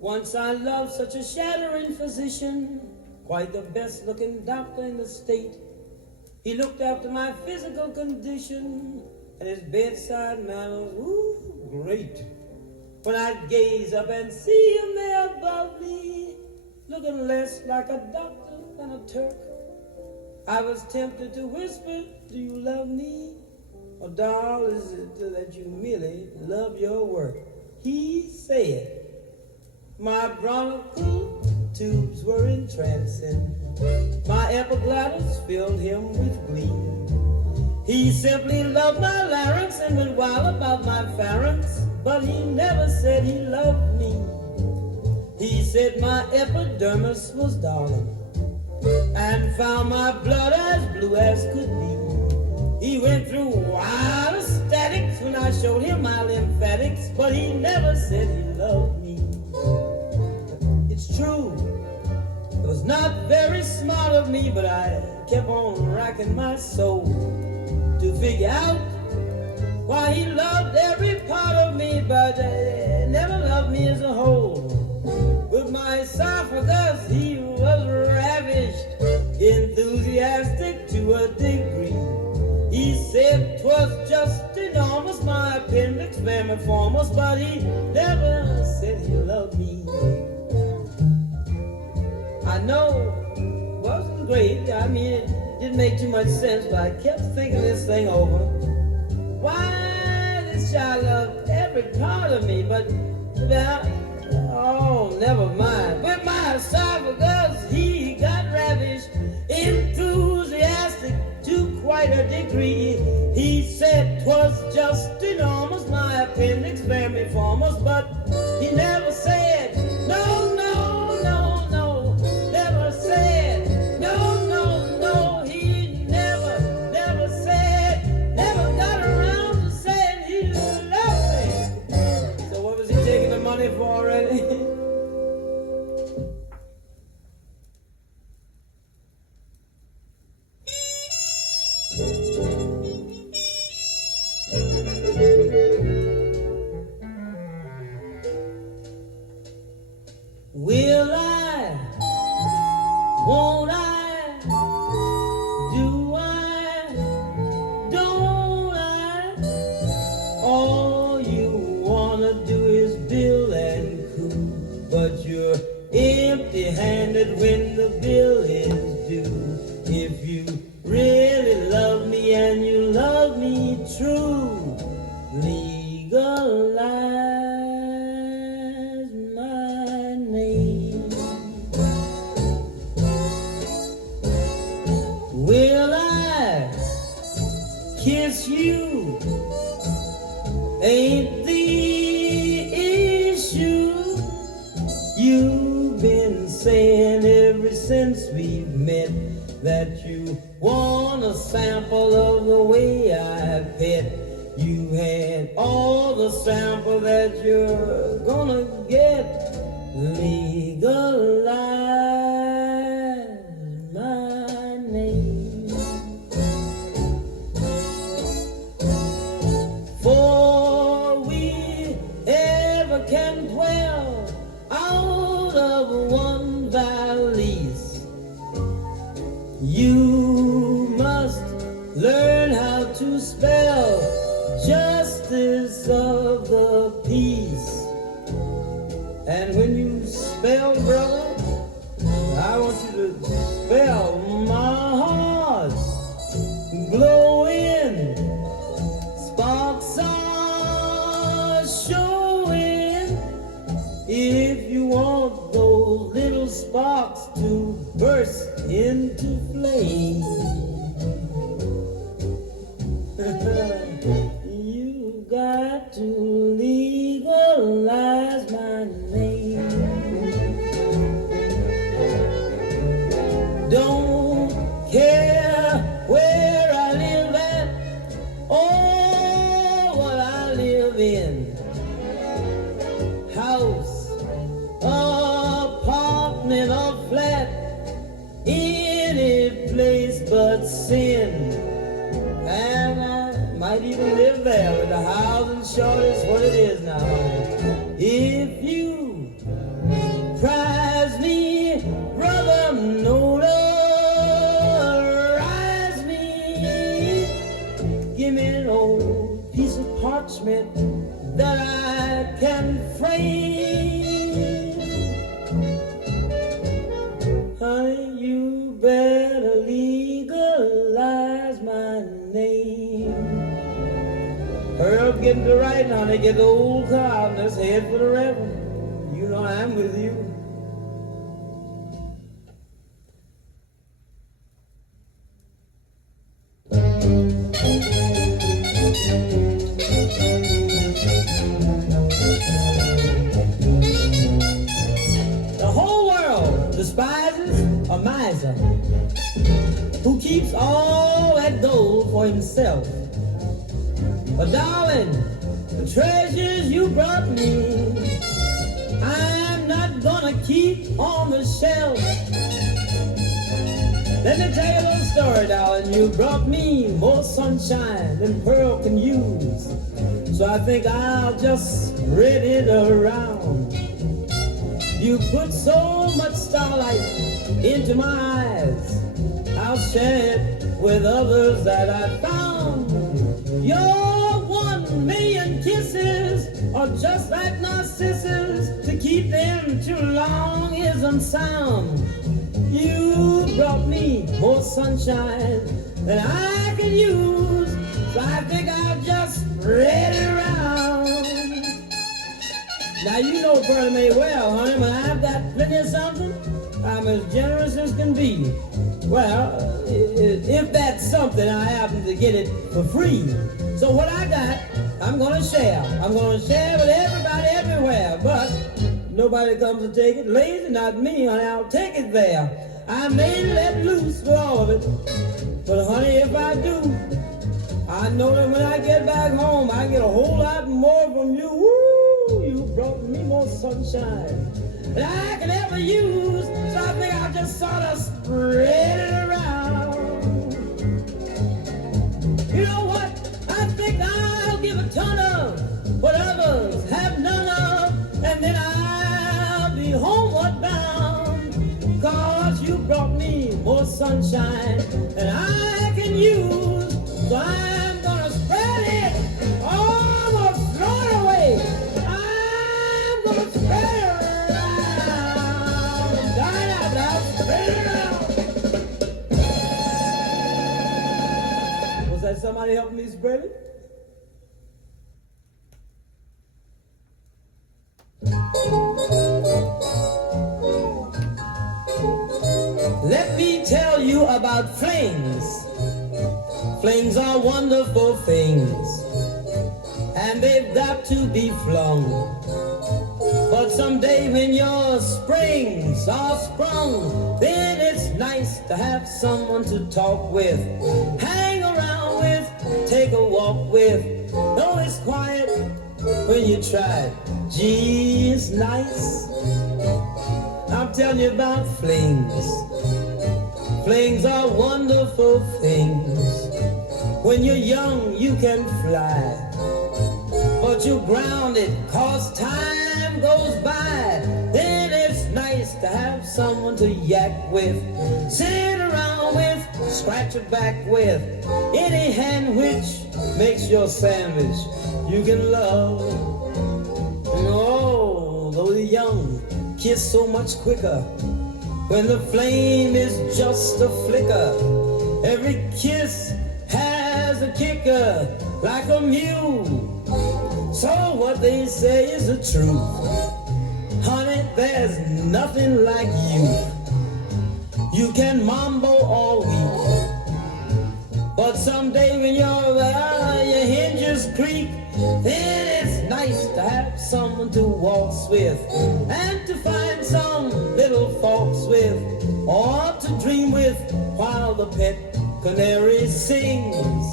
Once I loved such a shattering physician, quite the best looking doctor in the state. He looked after my physical condition, and his bedside manner was, ooh, great. When I'd gaze up and see him there above me, looking less like a doctor than a Turk, I was tempted to whisper, do you love me? Or, doll, is it that you merely love your work? He said, my bronchial tubes were entrancing. My epiglottis filled him with glee. He simply loved my larynx and went wild about my pharynx, but he never said he loved me. He said my epidermis was darling, and found my blood as blue as could be. He went through wild ecstatics when I showed him my lymphatics, but he never said he loved me. It's true, it was not very smart of me, but I kept on racking my soul to figure out why he loved every part of me, but never loved me as a whole. With my esophagus he was ravished, enthusiastic to a degree. He said 'twas just enormous, my appendix vermiformis, but he never said he loved me. I know it wasn't great, I mean it didn't make too much sense, but I kept thinking this thing over. Why this child loved every part of me, but oh, never mind. With my esophagus he got ravished, enthusiastic to quite a degree. He said 'twas just enormous, my appendix vermiformis, but he never said no, no, no, no. Never said no, no, no. He never said, never got around to saying he loved me. So what was he taking the money for already? Will I? Won't I? Do I? Don't I? All you wanna do is bill and coo, but you're empty-handed when the bill is due. If you really love me and you love me true, legalize my name. Will I kiss you? Ain't the issue. You've been saying ever since we've met that you want a sample of the way I pet. You had all the sample that you're gonna get. Legalize my name. For we ever can dwell out of one valise. You must learn how to spell justice of the peace. And when you spell, brother, I want you to spell my heart. Glowing, sparks are showing. If you want those little sparks to burst into flame, you got to legalize my name. Don't care where I live at or what I live in. House, apartment or flat, any place but sin. And I might even live there with the housing shortage what it is now. If you parchment that I can frame. Honey, you better legalize my name. Hurry up, get to writing, honey, get the old car and let's head for the Reverend. You know I'm with you. The whole world despises a miser who keeps all that gold for himself. But darling, the treasures you brought me, I'm not gonna keep on the shelf. Let me tell you a little story, darling. You brought me more sunshine than Pearl can use, so I think I'll just spread it around. You put so much starlight into my eyes, I'll share it with others that I found. Your 1,000,000 kisses are just like narcissus. To keep them too long isn't sound. You brought me more sunshine than I can use, so I think I'll just spread it around. Now you know Pearlie Mae well, honey, when I've got plenty of something, I'm as generous as can be. Well, if that's something, I happen to get it for free. So what I got, I'm gonna share. I'm gonna share with everybody everywhere, but nobody comes to take it. Lazy, not me, honey, I'll take it there. I may let loose with all of it, but honey, if I do, I know that when I get back home, I get a whole lot more from you. Woo, you brought me more sunshine than I can ever use, so I think I'll just sort of spread it around. You know what? I think I'll give a ton of what others have none of, and then I'll be homeward bound, 'cause you brought me more sunshine than I can use, so I'm gonna spread it, almost throw it away. I'm gonna spread it around, darn it, I'll spread it around. Was that somebody helping me spread it? Let me tell you about flings. Flings are wonderful things, and they've got to be flung. But someday when your springs are sprung, then it's nice to have someone to talk with, hang around with, take a walk with. Though it's quiet when you try it, gee, it's nice. I'm telling you about flings. Flings are wonderful things. When you're young, you can fly, but you're grounded 'cause time goes by. Then it's nice to have someone to yak with, sit around with, scratch your back with, any hand which makes your sandwich you can love. Oh, though the young kiss so much quicker when the flame is just a flicker. Every kiss has a kicker like a mule. So what they say is the truth. Honey, there's nothing like you. You can mambo all week, but someday when your hinges creak, then it's nice to have someone to waltz with, and to find some little faults with, or to dream with while the pet canary sings.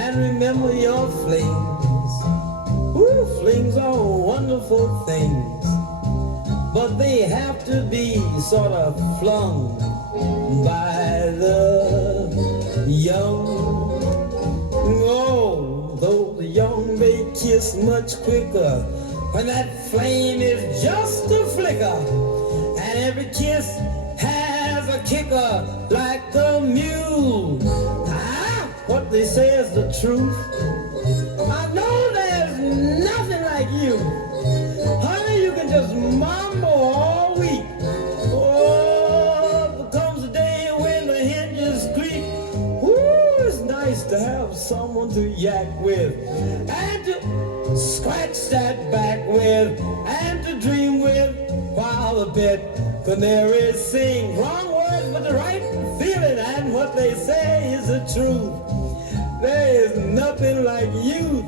And remember your flings. Ooh, flings are wonderful things, but they have to be sort of flung by the young. Oh, though the young may kiss much quicker when that flame is just a flicker, and every kiss has a kicker like a mule. What they say is the truth. I know nice to have someone to yak with, and to scratch that back with, and to dream with, while the pet canaries sing. Wrong words, but the right feeling, and what they say is the truth. There is nothing like youth.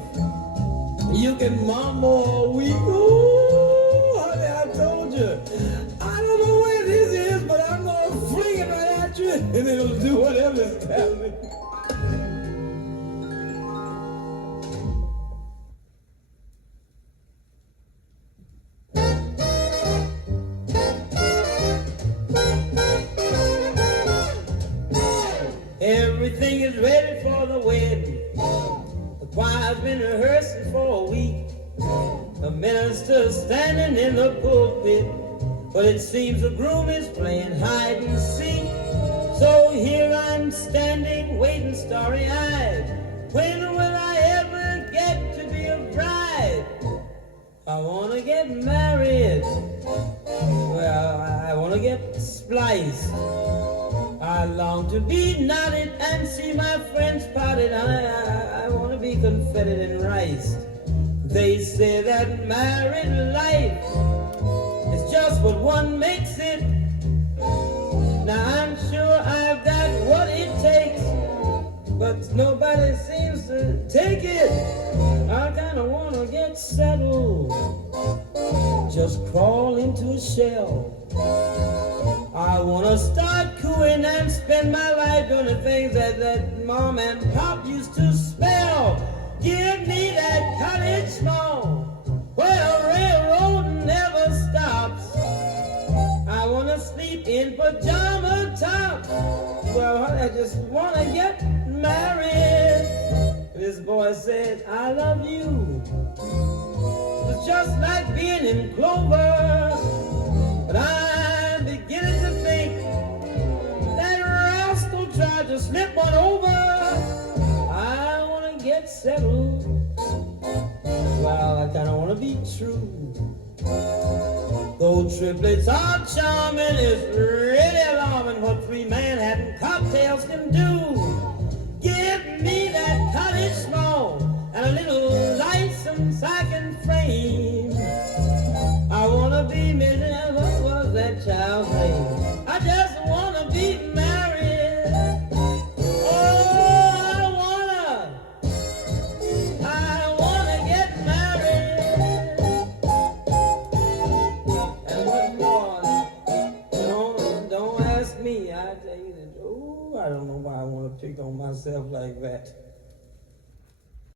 You can mumble all week. Ooh, honey, I told you. I don't know where this is, but I'm going to fling it right at you, and it'll do whatever it's telling me. Everything is ready for the wedding. The choir's been rehearsing for a week. The minister's standing in the pulpit, but it seems the groom is playing hide and seek. So here I'm standing, waiting starry-eyed. When will I ever get to be a bride? I want to get married. Well, I want to get spliced. I long to be knotted and see my friends potted. I want to be confetted and riced. They say that married life is just what one makes it. Now I'm sure I've got what it takes, but nobody seems to take it. I kind of want to get settled, just crawl into a shell. I want to start cooing and spend my life doing the things that mom and pop used to spell. Give me that cottage small where a railroad never stops. I want to sleep in pajama tops. Well, I just want to get married. This boy said, I love you. It's just like being in clover. But I'm beginning to think that rascal tried to slip one over. I want to get settled. Well, I kind of want to be true. Though triplets are charming, it's really alarming what three Manhattan cocktails can do. Give me that cottage small and a little license I can frame. I want to be married. What was that child's name? I just want to be married. Oh, I wanna get married. And what more? Don't ask me. I tell you that. Oh, I don't know why I want to pick on myself like that.